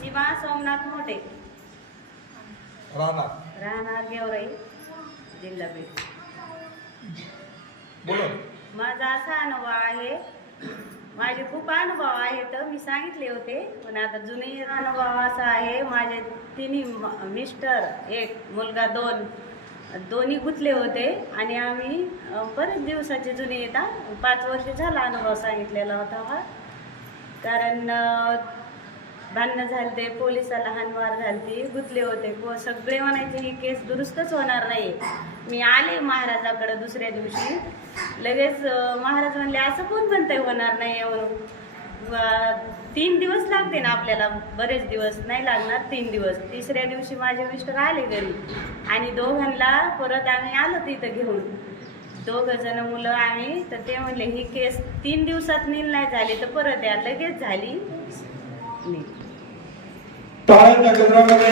सीमा सोमनाथ मोठे राहणार गेवराई जिल्हा बीड. माझा असा अनुभव आहे, माझे खूप अनुभव आहेत, मी सांगितले होते, पण आता जुने अनुभव असा आहे. माझे तिन्ही मिस्टर, एक मुलगा, दोन्ही गुंतले होते आणि आम्ही बरेच दिवसाचे जुने येतात. 5 वर्ष झाला अनुभव सांगितलेला होता हा. कारण भांडणं झालते, पोलिसाला हाणमार झालती, गुंतले होते. सगळे म्हणायचे ही केस दुरुस्तच होणार नाही. मी आले महाराजाकडे दुसऱ्या दिवशी, लगेच महाराज म्हणले असं कोण म्हणतंय होणार नाही एवढं. 3 दिवस लागते ना आपल्याला, बरेच दिवस नाही लागणार, 3 दिवस. तिसऱ्या दिवशी माझे मिस्टर आले घरी आणि दोघांना परत आम्ही आलो तिथं घेऊन, 2 जण मुलं आम्ही. तर ते म्हणले ही केस 3 दिवसात नील नाही झाली तर परत या, लगेच झाली नील. टाळ्यांच्या गजरामध्ये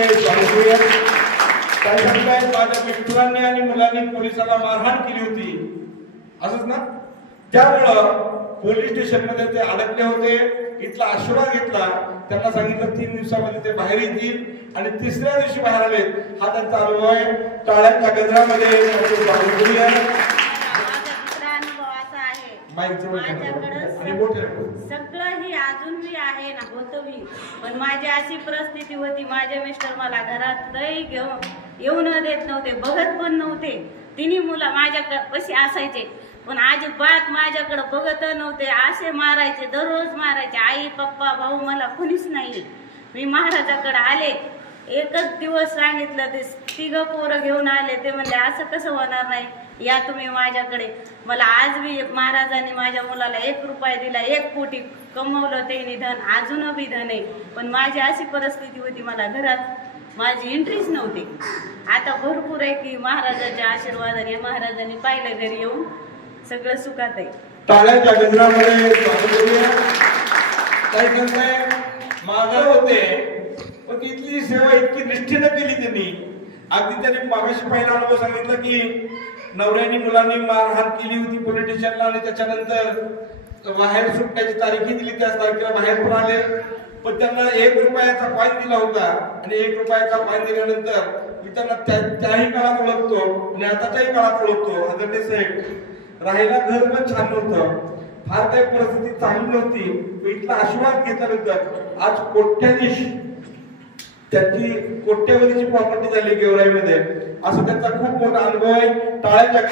माझ्या मित्रांनी आणि मुलांनी पोलिसाला मारहाण केली होती, असंच ना. त्यामुळं पोलीस स्टेशन मध्ये ते अडकले होते. इथला आशीर्वाद घेतला, त्यांना सांगितलं 3 दिवसामध्ये ते बाहेर येतील आणि तिसऱ्या दिवशी बाहेर आले. हा त्यांचा अनुभव आहे. टाळ्यांच्या गजरामध्ये सगळं ही अजूनही आहे ना, होतं मी. पण माझी अशी परिस्थिती होती, माझे मिस्टर मला घरात येऊ न देत नव्हते, बघत पण नव्हते. तिन्ही मुलं माझ्याकडे कशी असायचे, पण अजिबात माझ्याकडे बघत नव्हते. असे मारायचे, दररोज मारायचे. आई, पप्पा, भाऊ, मला कुणीच नाही. मी महाराजाकडे आले, एकच दिवस सांगितलं, ते 3 पोरं घेऊन आले. ते म्हणले असं कसं होणार नाही, या तुम्ही माझ्याकडे. मला आज बी महाराजांनी माझ्या मुलाला 1 रुपया दिला, 1 कोटी कमवलं ते निधन, अजून बी धन आहे. पण माझी अशी परिस्थिती होती, मला घरात माझी एंट्रीच नव्हती. आता भरपूर आहे की महाराजाच्या आशीर्वादाने, महाराजांनी पाहिलं घरी येऊन, सगळं सुखात आहे. टाळ्यांच्या गजरामध्ये मागं होते, पण इथली सेवा इतकी निष्ठेनं केली त्यांनी. अगदी त्यांनी मागाशी पहिला अनुभव सांगितलं की नवऱ्यानी मुलांनी मारहाण केली होती पोलीस स्टेशनला आणि त्याच्यानंतर बाहेर सुटण्याची तारीखही दिली, त्याच तारखेला बाहेर पण आले. पण त्यांना 1 रुपयाचा फाईन दिला होता आणि 1 रुपयाचा फाईन दिल्यानंतर मी त्यांना त्याही काळात ओळखतो आणि आताच्याही काळात ओळखतो. आदरणीय साहेब, राहायला घर पण छान नव्हतं, फार काही परिस्थिती चांगली नव्हती. इथला आशीर्वाद घेतल्यानंतर आज कोट्याधीश, त्यांची कोट्यवधीची प्रॉपर्टी झाली गेवराईमध्ये. असं त्यांचा खूप मोठा अनुभव आहे. टाळ्यांच्या